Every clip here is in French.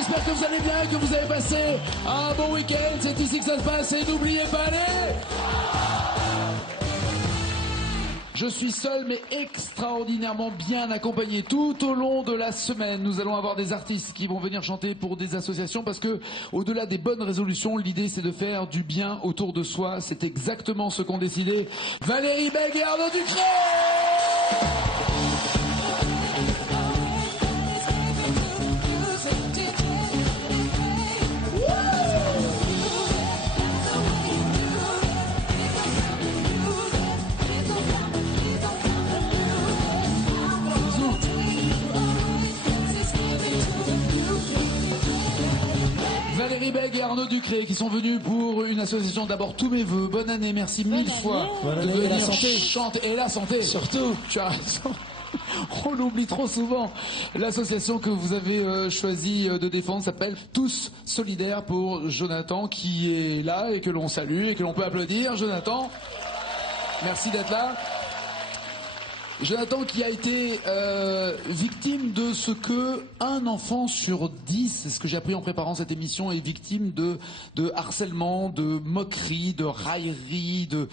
j'espère que vous allez bien, que vous avez passé un bon week-end. C'est ici que ça se passe et n'oubliez pas, allez. Je suis seul mais extraordinairement bien accompagné tout au long de la semaine. Nous allons avoir des artistes qui vont venir chanter pour des associations parce que, au-delà des bonnes résolutions, l'idée c'est de faire du bien autour de soi. C'est exactement ce qu'ont décidé Valérie Beg et Arnaud Ducré. Valérie Beg et Arnaud Ducré qui sont venus pour une association. D'abord tous mes voeux, bonne année, merci mille fois de venir chanter. Et la santé surtout, tu as raison. On l'oublie trop souvent. L'association que vous avez choisi de défendre s'appelle Tous Solidaires pour Jonathan qui est là et que l'on salue et que l'on peut applaudir. Jonathan, merci d'être là. Jonathan qui a été victime de ce que un enfant sur 10, c'est ce que j'ai appris en préparant cette émission, est victime de harcèlement, de moquerie, de raillerie, de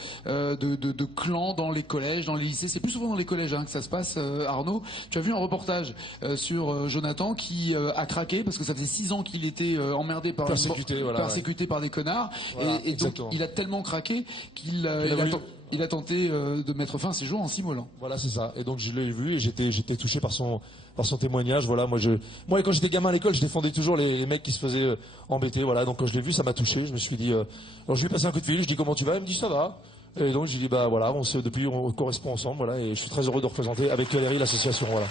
clans dans les collèges, dans les lycées. C'est plus souvent dans les collèges que ça se passe, Arnaud. Tu as vu un reportage sur Jonathan qui a craqué parce que ça faisait 6 ans qu'il était emmerdé par persécuté par des connards. Voilà, et donc il a tellement craqué qu'il a tenté de mettre fin à ses jours en s'immolant. Voilà, c'est ça. Et donc je l'ai vu et j'étais touché par son témoignage. Voilà, moi quand j'étais gamin à l'école, je défendais toujours les mecs qui se faisaient embêter. Voilà, donc quand je l'ai vu, ça m'a touché. Je me suis dit, alors je lui ai passé un coup de fil. Je dis comment tu vas? Il me dit ça va. Et donc j'ai dit bah voilà, depuis on correspond ensemble. Voilà, et je suis très heureux de représenter avec Valérie l'association. Voilà.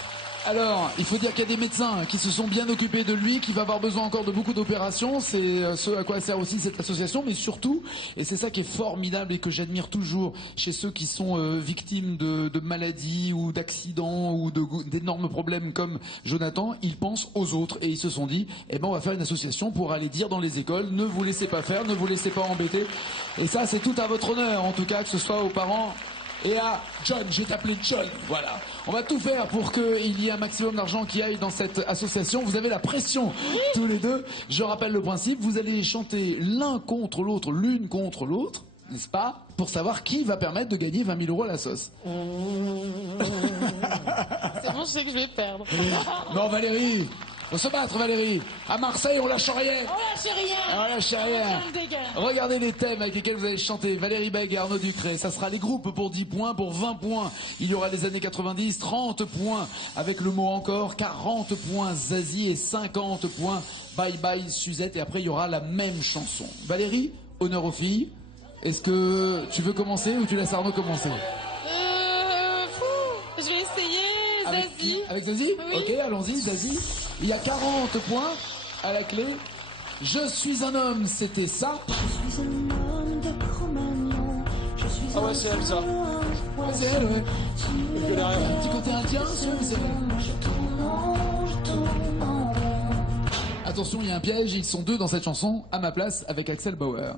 Alors, il faut dire qu'il y a des médecins qui se sont bien occupés de lui, qui va avoir besoin encore de beaucoup d'opérations. C'est ce à quoi sert aussi cette association, mais surtout, et c'est ça qui est formidable et que j'admire toujours chez ceux qui sont victimes de maladies ou d'accidents ou d'énormes problèmes comme Jonathan, ils pensent aux autres et ils se sont dit, eh ben on va faire une association pour aller dire dans les écoles, ne vous laissez pas faire, ne vous laissez pas embêter. Et ça, c'est tout à votre honneur, en tout cas, que ce soit aux parents. Et à John, j'ai t'appelé John, voilà. On va tout faire pour qu'il y ait un maximum d'argent qui aille dans cette association. Vous avez la pression, tous les deux. Je rappelle le principe, vous allez chanter l'un contre l'autre, l'une contre l'autre, n'est-ce pas? Pour savoir qui va permettre de gagner 20 000 euros à la sauce. C'est bon, je sais que je vais perdre. Non, Valérie, faut se battre, Valérie. À Marseille, on lâche rien. On lâche rien. On lâche rien. Regardez les thèmes avec lesquels vous allez chanter. Valérie Beg et Arnaud Ducré. Ça sera les groupes pour 10 points, pour 20 points. Il y aura les années 90, 30 points avec le mot encore, 40 points Zazie et 50 points Bye Bye Suzette. Et après, il y aura la même chanson. Valérie, honneur aux filles. Est-ce que tu veux commencer ou tu laisses Arnaud commencer? Je vais essayer, Zazie. Avec Zazie? Oui. Ok, allons-y, Zazie. Il y a 40 points à la clé. Je suis un homme, c'était ça. Je suis un homme de Cro-Magnon. Ah ouais, c'est elle ça. Ouais, c'est elle, ouais. Un petit côté indien, c'est elle. Attention, il y a un piège, ils sont deux dans cette chanson, à ma place, avec Axel Bauer.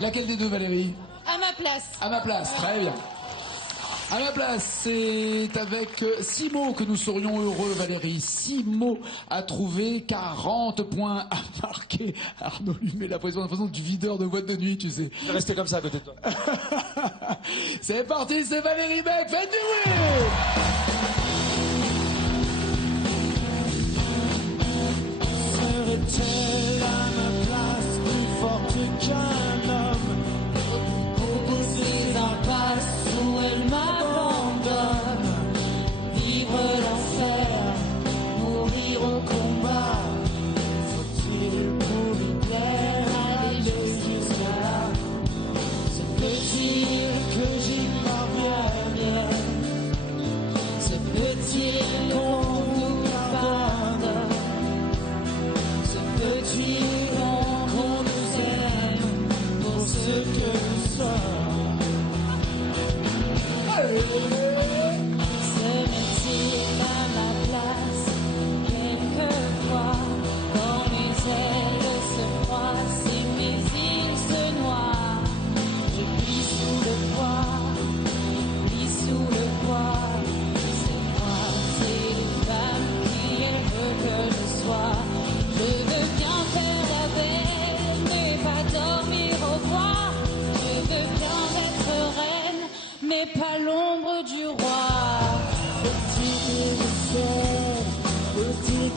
Laquelle des deux, Valérie? À ma place. À ma place, très bien. À ma place, c'est avec 6 mots que nous serions heureux, Valérie. 6 mots à trouver, 40 points à marquer. Arnaud lui met la pression du videur de boîte de nuit, tu sais. Je vais rester comme ça à côté de toi. C'est parti, c'est Valérie Beg, faites du bruit! Serait-elle à ma place plus forte qu'un homme? Au des impasses où elle m'abandonne, vivre l'enfer, mourir au combat. Faut-il pour lui plaire aller jusque-là? Se peut-il que j'y parvienne? Se peut-il qu'on nous pardonne? Se peut-il qu'on nous aime pour ce que nous sommes? Serait-il à ma place quelquefois quand mes ailes se froissent et mes îles se noient? Je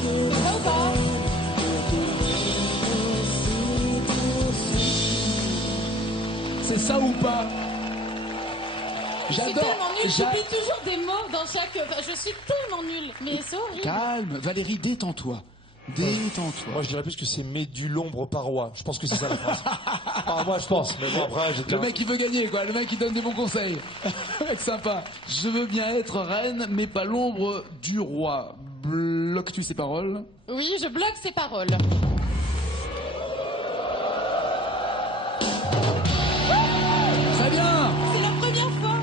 Ça ou pas? C'est ça ou pas? Je suis J'adore. tellement nulle, j'oublie toujours des mots dans chaque... Enfin, je suis tellement nulle, mais c'est horrible. Calme, Valérie, détends-toi. Détends-toi. Moi, je dirais plus que c'est met du l'ombre paroi. Je pense que c'est ça la phrase. Enfin, moi, je pense. Mais bon, après, Le mec il veut gagner quoi, le mec il donne des bons conseils. C'est sympa. Je veux bien être reine, mais pas l'ombre du roi. Bloques-tu ces paroles? Oui, je bloque ces paroles. Très bien. C'est la première fois.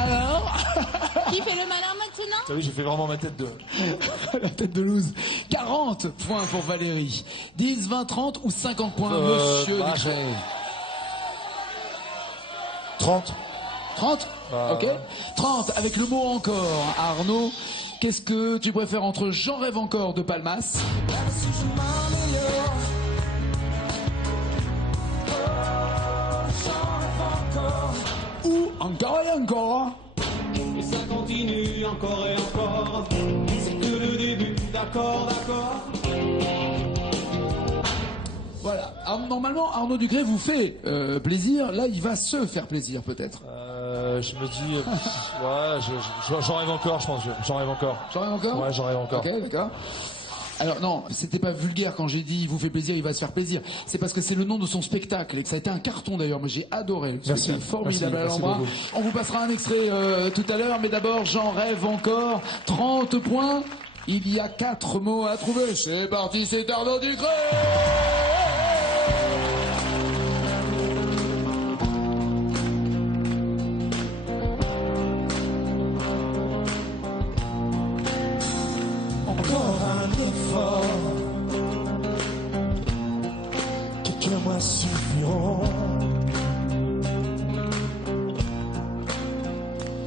Alors, Qui fait le malin maintenant? T'as vu, j'ai fait vraiment ma tête de... la tête de loose. 40 points pour Valérie. 10, 20, 30 ou 50 points, monsieur bah, Ducret. 30. 30? Ok. 30 avec le mot encore. Arnaud, qu'est-ce que tu préfères entre J'en rêve encore de Palmas ou Encore et encore? Et ça continue encore et encore. C'est que le début, d'accord, d'accord. Voilà. Alors, normalement, Arnaud Ducret vous fait plaisir. Là, il va se faire plaisir, peut-être. Je me dis... ouais, j'en rêve encore, je pense. J'en rêve encore. J'en rêve encore? Ouais, j'en rêve encore. Ok, d'accord. Alors non, c'était pas vulgaire quand j'ai dit il vous fait plaisir, il va se faire plaisir. C'est parce que c'est le nom de son spectacle et que ça a été un carton d'ailleurs. Moi j'ai adoré. Merci. C'était formidable à Merci l'Alhambra. beaucoup. On vous passera un extrait tout à l'heure, mais d'abord J'en rêve encore. 30 points. Il y a 4 mots à trouver. C'est parti, c'est Arnaud Ducret. Encore un effort. Quelques mois suffiront.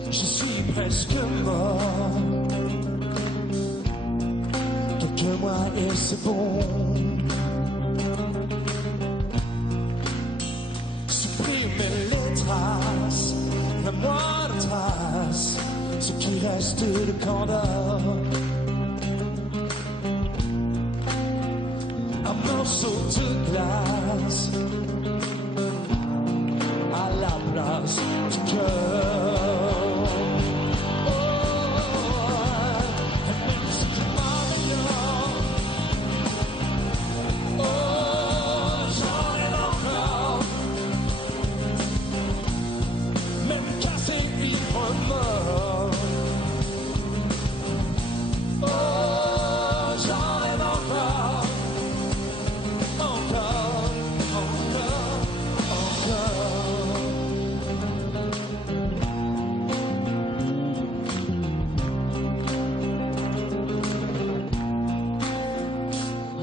Je suis presque mort. Quelques mois et c'est bon. Supprimer les traces, la moindre trace, ce qui reste de candeur. Un morceau de glace à la place du cœur. Oh, and même si tu m'améliores, oh, j'en rêve encore. Même cassé, ivre, mort. Oh, j'en rêve encore. Encore, encore, encore.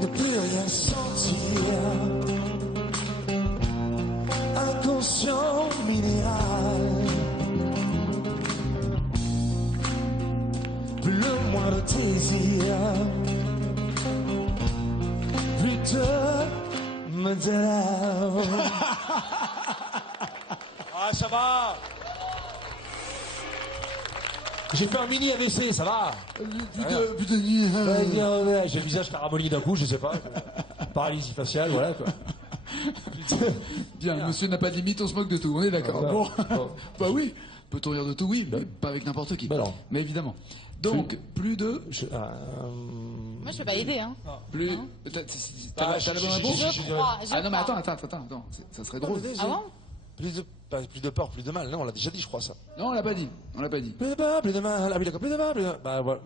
Ne plus rien sentir. Inconscient minéral. Plus le moindre désir. Plus de modèle. Ah, ça va. J'ai fait un mini AVC, ça va. Ouais, j'ai le visage caramolique d'un coup, je sais pas. Paralysie faciale, voilà quoi. Bien, le monsieur n'a pas de limite, on se moque de tout. On est d'accord. Ah, Bon. bon. Bah oui. Peut-on rire de tout? Oui, mais pas avec n'importe qui. Bah non. Mais évidemment. Donc, plus de... Moi, je peux pas aider, hein. Plus... T'as Ah, la bonne je- réponse? Je crois, je Ah non, mais crois. attends. Ça serait drôle. Ah bon? Plus de peur, plus de mal. Non, on l'a déjà dit, je crois ça. Non, on l'a pas dit. Plus de peur, plus de mal. Ah oui, d'accord, plus de peur, plus de... Bah voilà.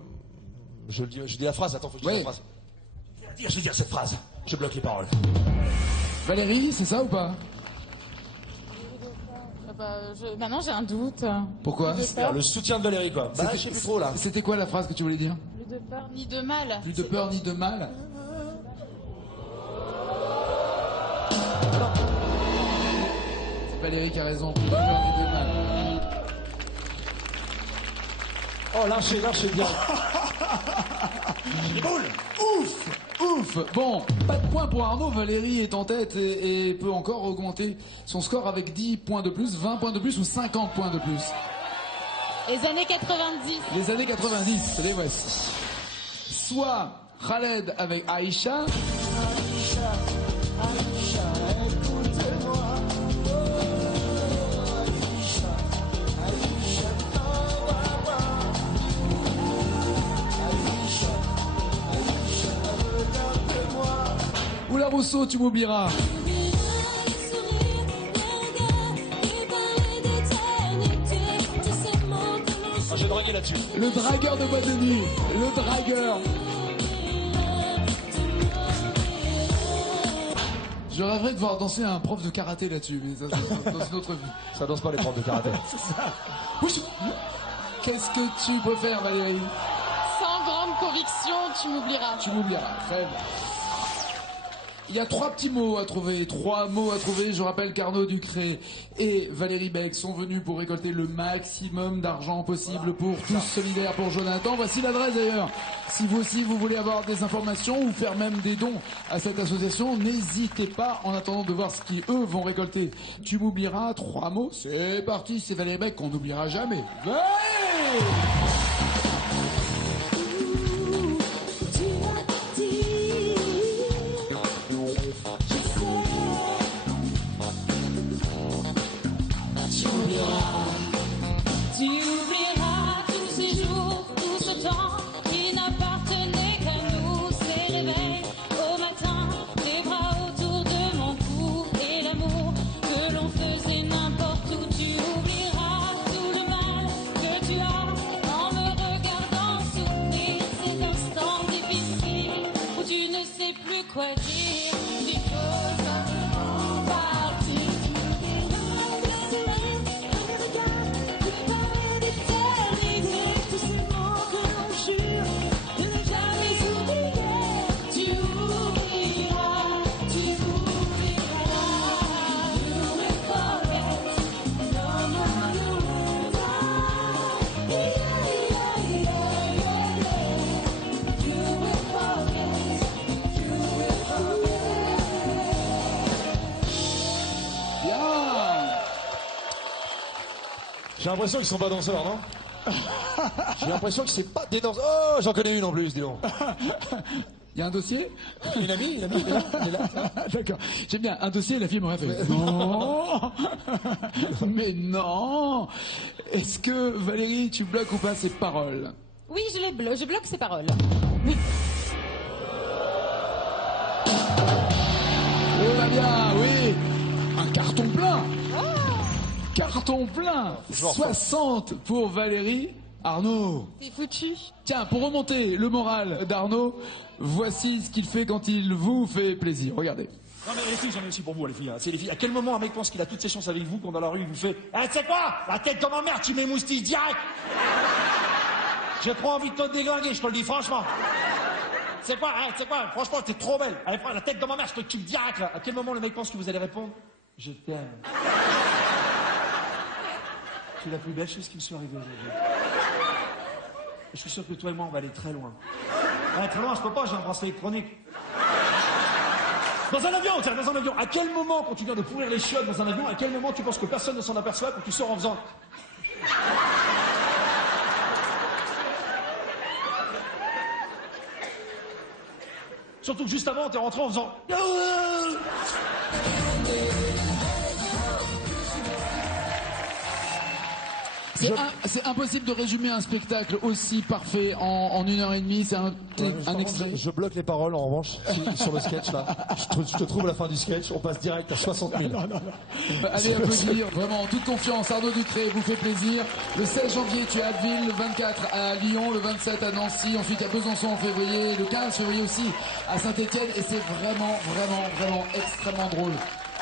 Je dis la phrase. Attends, faut que je dise Oui. la phrase. Je vais dire cette phrase. Je bloque les paroles. Valérie, c'est ça ou pas? Maintenant, j'ai un doute. Pourquoi? Plus de peur, Le soutien de Valérie, quoi. Bah, je sais plus trop là. C'était quoi la phrase que tu voulais dire? plus de peur, ni de mal. Plus de peur ni de mal? C'est Valérie qui a raison. Plus de peur ni de mal. Oh, lâchez bien. Ouf. Bon, pas de points pour Arnaud. Valérie est en tête et peut encore augmenter son score avec 10 points de plus, 20 points de plus ou 50 points de plus. Les années 90. Les années 90, les voici. soit Khaled avec Aïcha. Ou la Rousseau, tu m'oublieras. J'ai dragué là-dessus. Le dragueur de boîte de nuit. Le dragueur. Je rêverais de voir danser un prof de karaté là-dessus, mais ça, dans une autre vie. Ça danse pas les profs de karaté. Qu'est-ce que tu peux faire, Valérie? Sans grande conviction, tu m'oublieras. Tu m'oublieras. Très bien. Il y a 3 petits mots à trouver, 3 mots à trouver. Je rappelle qu'Arnaud Ducré et Valérie Beck sont venus pour récolter le maximum d'argent possible pour Tous Solidaires pour Jonathan. Voici l'adresse d'ailleurs. Si vous aussi vous voulez avoir des informations ou faire même des dons à cette association, n'hésitez pas en attendant de voir ce qui eux vont récolter. Tu m'oublieras, 3 mots. C'est parti, c'est Valérie Beck qu'on n'oubliera jamais. Ouais. Tu oublieras tous ces jours, tout ce temps qui n'appartenait qu'à nous, ces réveils au matin, les bras autour de mon cou et l'amour que l'on faisait n'importe où. Tu oublieras tout le mal que tu as en me regardant souffrir, ces instants difficiles où tu ne sais plus quoi dire. Tu peux simplement partir. J'ai l'impression qu'ils sont pas danseurs, non? J'ai l'impression que c'est pas des danseurs. Oh, j'en connais une en plus, dis donc. Il y a un dossier? Il a mis, il est là. D'accord. J'aime bien. Un dossier, la fille m'aurait fait. Non. Mais non. Est-ce que Valérie, tu bloques ou pas ces paroles? Oui, je bloque ces paroles. Oui. Oh là bien, oui. Un carton plein. Carton plein. 60 pour Valérie. Arnaud. C'est foutu. Tiens, pour remonter le moral d'Arnaud, voici ce qu'il fait quand il vous fait plaisir. Regardez. Non mais les filles, j'en ai aussi pour vous les filles. Hein. C'est les filles. À quel moment un mec pense qu'il a toutes ses chances avec vous quand dans la rue il vous fait tu sais quoi? La tête comme ma mère, tu m'émoustilles direct. J'ai trop envie de te déglinguer, je te le dis franchement. C'est quoi, hein, c'est quoi? Franchement, t'es trop belle. Allez, prends la tête dans ma mère, je te tue direct là. À quel moment le mec pense que vous allez répondre? Je t'aime. C'est la plus belle chose qui me soit arrivée aujourd'hui. Je suis sûr que toi et moi, on va aller très loin. Ouais, très loin, je peux pas, j'ai un bracelet électronique. Dans un avion, tiens, dans un avion. À quel moment, quand tu viens de pourrir les chiottes dans un avion, à quel moment tu penses que personne ne s'en aperçoit quand tu sors en faisant... Surtout que juste avant, t'es rentré en faisant... C'est impossible de résumer un spectacle aussi parfait en 1h30. C'est un extrait. Je bloque les paroles en revanche sur le sketch là. Je te trouve à la fin du sketch, on passe direct à 60 000. Non. Allez applaudir, vraiment en toute confiance. Arnaud Ducré vous fait plaisir. Le 16 janvier, tu es à Abbeville, le 24 à Lyon, le 27 à Nancy, ensuite à Besançon en février, le 15 février aussi à Saint-Etienne. Et c'est vraiment extrêmement drôle.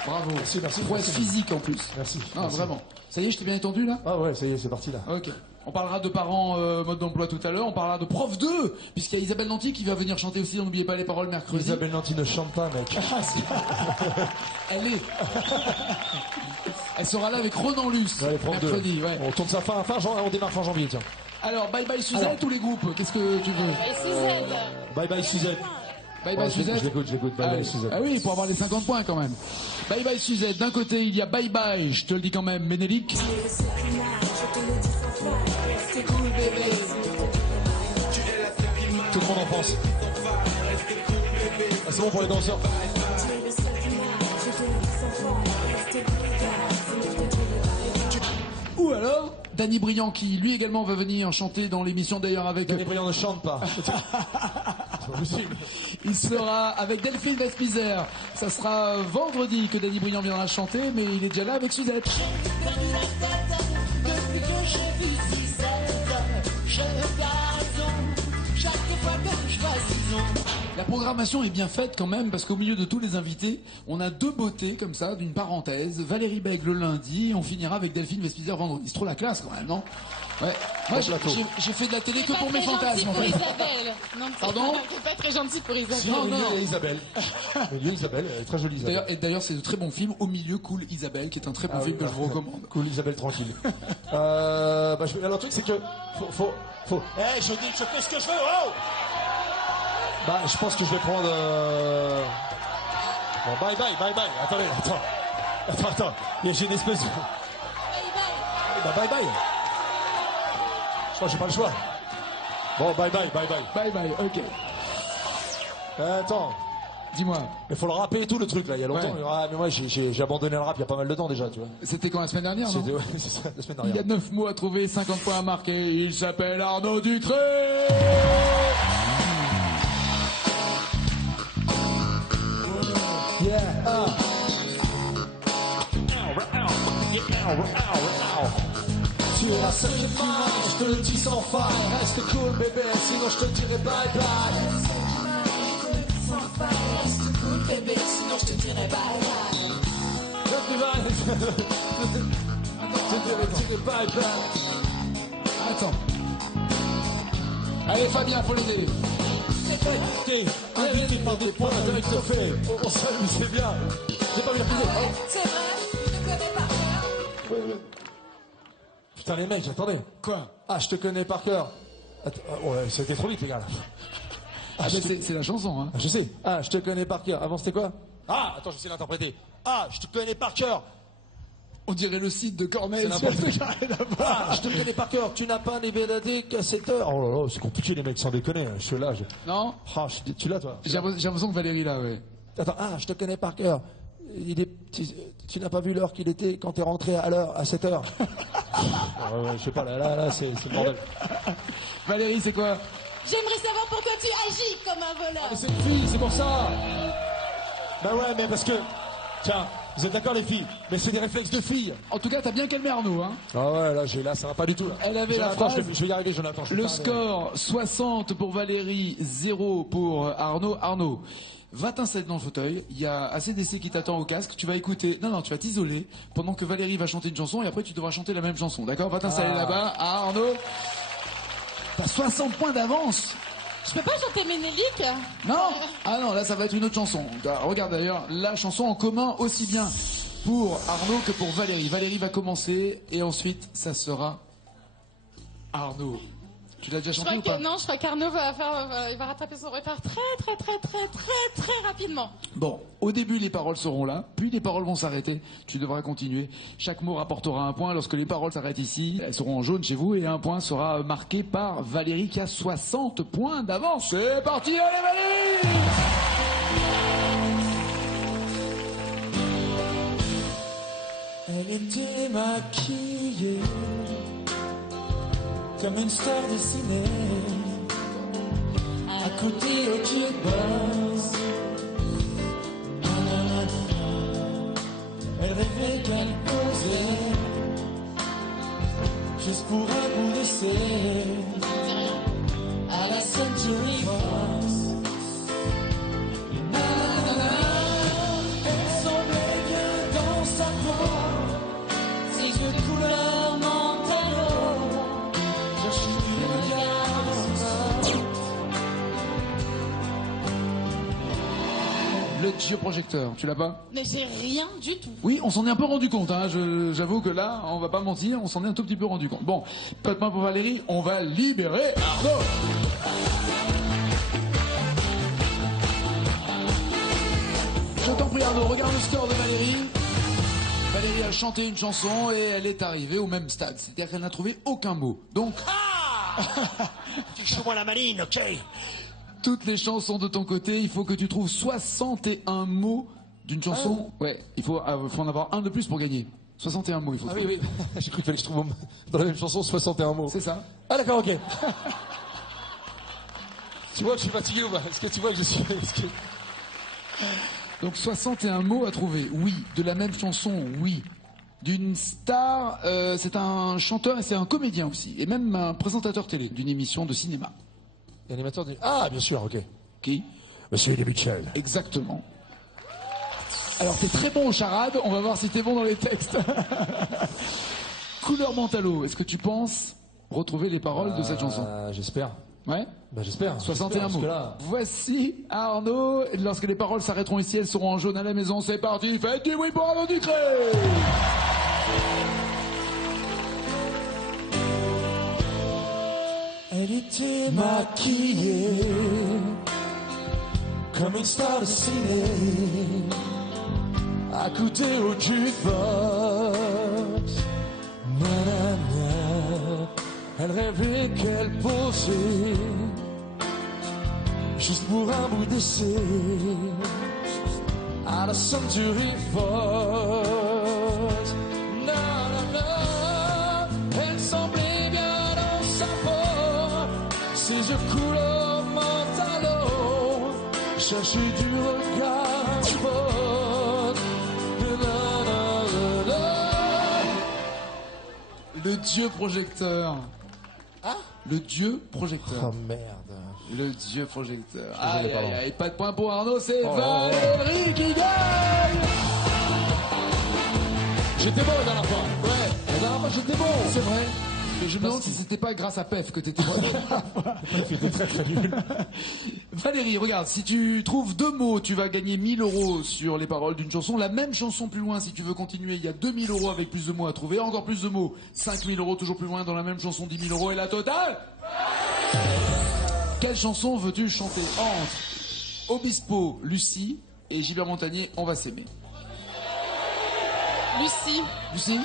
Bravo. Merci. Prouesse physique en plus. Merci. Non, Merci. vraiment. Ça y est, je t'ai bien entendu là? Ah ouais, ça y est, c'est parti là. Ok. On parlera de parents mode d'emploi tout à l'heure. On parlera de prof 2, puisqu'il y a Isabelle Nanty qui va venir chanter aussi. N'oubliez pas les paroles mercredi. Isabelle Nanty ne chante pas, mec. Elle est. Elle sera là avec Ronan Luce Ouais, les profs mercredi. de- Ouais. On tourne ça fin janvier, on démarre fin janvier, tiens. Alors, bye bye Suzette, Alors. tous les groupes. Qu'est-ce que tu veux? Et Suzette. Bye bye Suzette. Bye Ouais, bye Suzette. je l'écoute. Bye Ah, bye Suzette. Ah oui, pour avoir les 50 points quand même. Bye bye Suzette. D'un côté, il y a bye bye, je te le dis quand même, Ménélique. Tout toute mon enfance. Ah, c'est bon pour les danseurs. Ou alors, Danny Briand qui lui également va venir chanter dans l'émission d'ailleurs avec... Danny Briand ne chante pas. C'est pas possible. Il sera avec Delphine Vespizer. Ça sera vendredi que Danny Briand viendra chanter, mais il est déjà là avec Suzette. La programmation est bien faite quand même parce qu'au milieu de tous les invités, on a deux beautés comme ça, d'une parenthèse. Valérie Bègue le lundi et on finira avec Delphine Vespizer vendredi. C'est trop la classe quand même, non? Ouais. Moi, j'ai fait de la télé que pour mes fantasmes. En pour fait. Isabelle. Non, Pardon? c'est pas très gentil pour Isabelle. Non, non, Isabelle. Isabelle, elle est très jolie. Isabelle. D'ailleurs, c'est de très bons films. Au milieu, Cool Isabelle, qui est un très bon film que je vous recommande. Cool Isabelle, tranquille. Alors le truc c'est que faut. Eh, je fais ce que je veux, oh! Bah, je pense que je vais prendre. Bon, bye. Attendez, attends. J'ai une espèce de. Bah, bye. Je crois que j'ai pas le choix. Bon, bye. Bye, ok. Attends. Dis-moi, Il faut le rapper et tout le truc là. Il y a longtemps. Ouais. Ah, mais moi j'ai abandonné le rap il y a pas mal de temps déjà, tu vois. c'était quand la semaine dernière, non? C'était c'est ça, la semaine Il y a dernière. 9 mots à trouver, 50 points à marquer. Il s'appelle Arnaud Dutré. Tu es la seule qui m'aime, je te le dis sans faille. Reste cool bébé, sinon je te dirai bye bye. Attends. Allez Fabien, faut l'aider. Invité par des points avec le fait. On salue, c'est bien. J'ai pas vu la pizza. C'est vrai, je te connais par cœur. Putain les mecs, attendez. Quoi? Ah, je te connais par cœur. Attends, ouais, ça a été trop vite les gars là. Ah, c'est la chanson, hein. Ah, je sais. Ah, je te connais par cœur. Avant c'était quoi? Ah, attends, j'essaie d'interpréter. Ah, je te connais par cœur. On dirait le site de Corneille. C'est n'importe quoi. Ah, je te connais par cœur. Tu n'as pas les BLAD qu'à 7 heures. Oh là là, c'est compliqué les mecs, sans déconner. Je suis là. Non? Ah, tu l'as toi? J'ai l'impression que Valérie là, ouais. Attends, je te connais par cœur. Tu n'as pas vu l'heure qu'il était quand t'es rentré à l'heure, à 7 heures. Ouais, je sais pas, là, c'est le bordel. Valérie, c'est quoi? J'aimerais savoir pourquoi tu agis comme un voleur. Mais c'est une fille, c'est pour ça. Bah ouais, mais parce que, tiens, vous êtes d'accord les filles, mais c'est des réflexes de filles. En tout cas, t'as bien calmé Arnaud, hein. Ah ouais, là, ça va pas du tout. Là. Elle avait la Jonathan, phrase. je vais y arriver, Jonathan. Le score, 60 pour Valérie, 0 pour Arnaud. Arnaud, va t'installer dans le fauteuil. Il y a ACDC qui t'attend au casque. Tu vas écouter. Non, tu vas t'isoler pendant que Valérie va chanter une chanson et après tu devras chanter la même chanson. D'accord? Va t'installer là-bas. Ah, Arnaud. T'as 60 points d'avance. Je peux pas chanter Ménélique? Non? Ah non, là ça va être une autre chanson. Regarde d'ailleurs, la chanson en commun aussi bien pour Arnaud que pour Valérie. Valérie va commencer et ensuite ça sera Arnaud. Tu l'as déjà chanté ou pas? Non, je crois qu'Arnaud il va rattraper son retard très rapidement. Bon, au début les paroles seront là, puis les paroles vont s'arrêter. Tu devras continuer. Chaque mot rapportera un point. Lorsque les paroles s'arrêtent ici, elles seront en jaune chez vous et un point sera marqué par Valérie qui a 60 points d'avance. C'est parti, allez Valérie! Elle était maquillée comme une star de ciné, à côté au jukebox. Elle rêvait qu'elle posait juste pour un bout d'essai à la Century Fox. Elle semblait bien dans sa peau, ses yeux de couleur mentalo. Le géoprojecteur, tu l'as pas? Mais j'ai rien du tout. Oui, on s'en est un peu rendu compte, hein. J'avoue que là, on va pas mentir, on s'en est un tout petit peu rendu compte. Bon, pas de point pour Valérie, on va libérer Arnaud. Je t'en prie Arnaud, regarde le score de Valérie. Valérie a chanté une chanson et elle est arrivée au même stade. C'est-à-dire qu'elle n'a trouvé aucun mot. Donc, Fiche-moi la maline, ok? toutes les chansons de ton côté. Il faut que tu trouves 61 mots d'une chanson. Ouais, il faut en avoir un de plus pour gagner. 61 mots, il faut Ah trouver. oui, oui. J'ai cru qu'il fallait que je trouve dans la même chanson 61 mots. C'est ça. Ah d'accord, ok. Tu vois que je suis fatigué ou pas? Est-ce que tu vois que je suis... Donc 61 mots à trouver, oui. De la même chanson, oui. D'une star, c'est un chanteur et c'est un comédien aussi. Et même un présentateur télé d'une émission de cinéma. L'animateur dit... Ah, bien sûr, ok. Qui? Monsieur Elie Mitchell. Exactement. Alors t'es très bon au charade, on va voir si t'es bon dans les textes. Couleur Mentalo, est-ce que tu penses retrouver les paroles de cette chanson? J'espère. Ouais. Bah j'espère. 61 Parce mots. que là... Voici Arnaud. Lorsque les paroles s'arrêteront ici, elles seront en jaune à la maison. C'est parti, faites du bruit pour Arnaud Ducré. Elle était maquillée comme une star de ciné, accoudée au jukebox. Nanana, elle rêvait qu'elle posait juste pour un bout d'essai à la Century Fox. Nanana, elle semblait bien dans sa peau, ses yeux couleur Mentalo, chercher du regard spot. Le dieu projecteur. Ah? Le dieu projecteur. Oh merde. Le dieu projecteur. désolé, Aïe, pardon. aïe, aïe, pas de point pour Arnaud, c'est Oh, Valérie qui gagne. J'étais bon la dernière fois. Ouais, la dernière fois j'étais bon. C'est vrai. Mais je me demande si c'était pas grâce à PEF que t'étais bon. C'était très très nul. Valérie, regarde, si tu trouves 2 mots, tu vas gagner 1000 € sur les paroles d'une chanson. La même chanson plus loin, si tu veux continuer, il y a 2000 € avec plus de mots à trouver. Encore plus de mots, 5000 € toujours plus loin dans la même chanson, 10 000 € et la totale. Quelle chanson veux-tu chanter entre Obispo, Lucie et Gilbert Montagnier, On va s'aimer? Lucie. Lucie?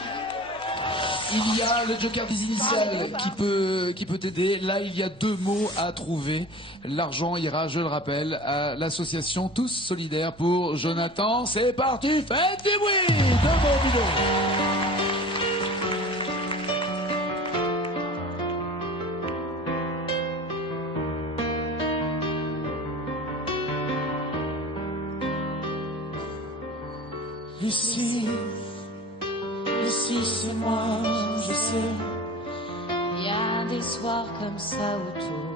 Il y a le joker des initiales qui peut t'aider. Là, il y a 2 mots à trouver. L'argent ira, je le rappelle, à l'association Tous Solidaires pour Jonathan. C'est parti, faites du bruit! 2 mots, bidon. Lucie, Lucie, c'est moi, je sais. Il y a des soirs comme ça où tout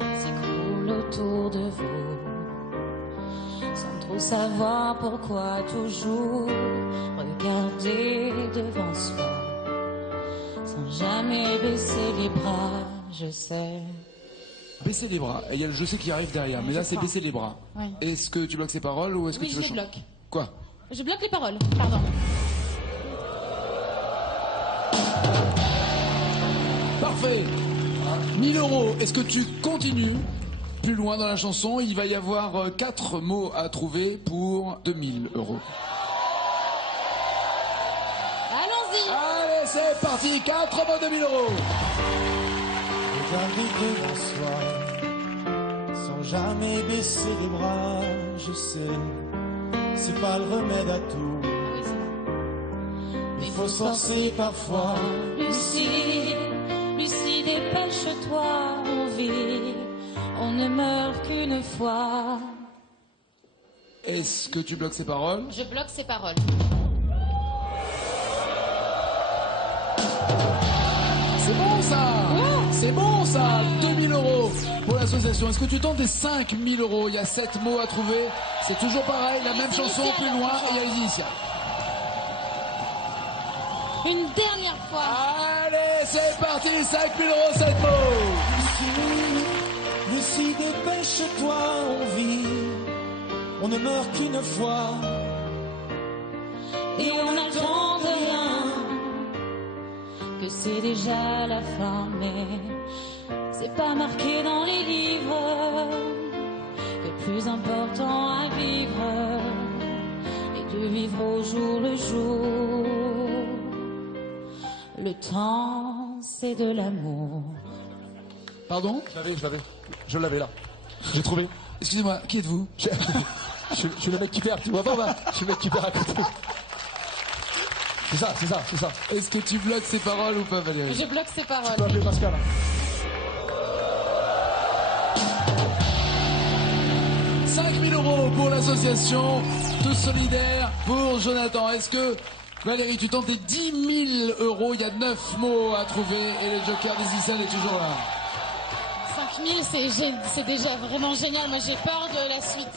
s'écroule autour de vous, sans trop savoir pourquoi toujours regarder devant soi, sans jamais baisser les bras, je sais. Baisser les bras. Et il y a le je sais qui arrive derrière. Mais là, c'est baisser les bras. Oui. Est-ce que tu bloques ces paroles ou est-ce que Oui, tu je veux les chanter? bloque. Quoi? Je bloque les paroles, pardon. Parfait. 1000 €. Est-ce que tu continues plus loin dans la chanson? Il va y avoir 4 mots à trouver pour 2000 €. Allons-y. Allez, c'est parti. 4 mots, 2000 €. Regarder devant soi, sans jamais baisser les bras, je sais, c'est pas le remède à tout. Oui, c'est bon. Il faut se forcer parfois. Lucie, Lucie, dépêche-toi, on vit, on ne meurt qu'une fois. Est-ce que tu bloques ces paroles? Je bloque ces paroles. C'est bon ça. C'est bon ça. 2000 € pour l'association. Est-ce que tu tentes des 5000 €? Il y a 7 mots à trouver. C'est toujours pareil, la même chanson plus loin et il y a les initiales. Une dernière fois. Allez, c'est parti. 5000 €, 7 mots. Lucie, dépêche-toi, on vit, on ne meurt qu'une fois. Et on n'attend rien, que c'est déjà la fin, mais c'est pas marqué dans les livres. Le plus important à vivre est de vivre au jour le jour. Le temps, c'est de l'amour. Pardon? Je l'avais là. J'ai trouvé. Excusez-moi, qui êtes-vous? Je suis le mec qui perd, tu vois pas, bah, je suis le mec qui perd à côté. C'est ça. Est-ce que tu bloques ses paroles ou pas, Valérie? Je bloque ses paroles. Tu peux appeler Pascal. 5 000 € pour l'association Tous Solidaires pour Jonathan. Est-ce que, Valérie, tu tentes les 10 000 €? Il y a 9 mots à trouver et le joker des Issel est toujours là. 5 000, c'est déjà vraiment génial. Moi, j'ai peur de la suite.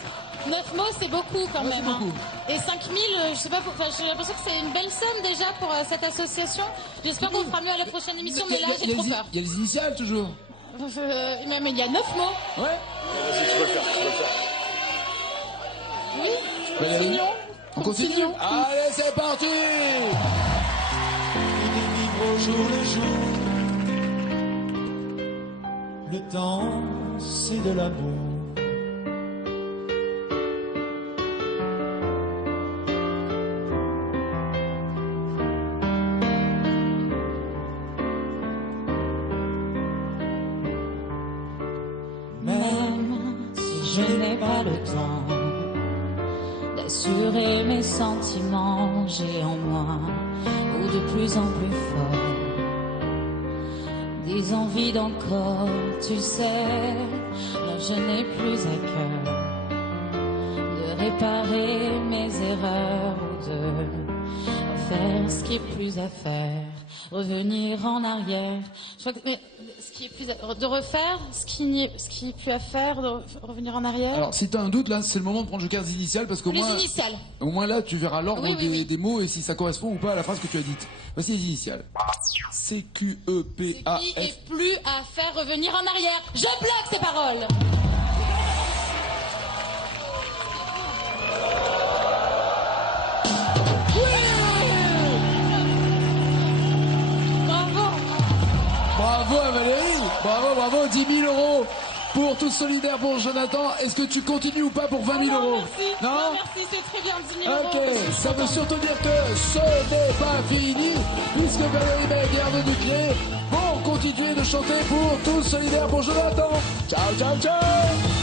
9 mots, c'est beaucoup quand Ouais, même. c'est beaucoup. Et 5 000, je sais pas, j'ai l'impression que c'est une belle somme déjà pour cette association. J'espère qu'on fera mieux à la prochaine émission, mais là, j'ai trop peur. Il y a les initiales toujours. Mais il y a 9 mots. Ouais. Vas-y, tu peux le faire. Oui. Valérie, Continuons. on continue. Allez, c'est parti. Et de vivre au jour le jour. Le temps, c'est de l'amour. Même si je n'ai pas le temps d'assurer mes sentiments, j'ai en moi, ou de plus en plus fort, des envies d'encore, tu sais, là je n'ai plus à cœur de réparer mes erreurs ou de faire ce qui est plus à faire, revenir en arrière. Je crois que, mais, ce qui est plus de refaire ce qui est plus à faire, de revenir en arrière. Alors, si tu as un doute, là, c'est le moment de prendre le joker des initiales parce qu'au Les moins, initiales. au moins là, tu verras l'ordre Oui. des mots et si ça correspond ou pas à la phrase que tu as dite. Voici les initiales. Ce qui C-Q-E-P-A-F. est plus à faire, revenir en arrière. Je bloque ces paroles. Bravo. Bravo à Valérie. Bravo. 10 000 € pour Tous Solidaires pour Jonathan. Est-ce que tu continues ou pas pour 20 000 €? Merci. Non? Merci, c'est très bien, 10 000 €. Ok, ça veut surtout dire que ce n'est pas fini, puisque Valérie Meg est revenue clé. Bon, continuez de chanter pour Tous Solidaires pour Jonathan. Ciao.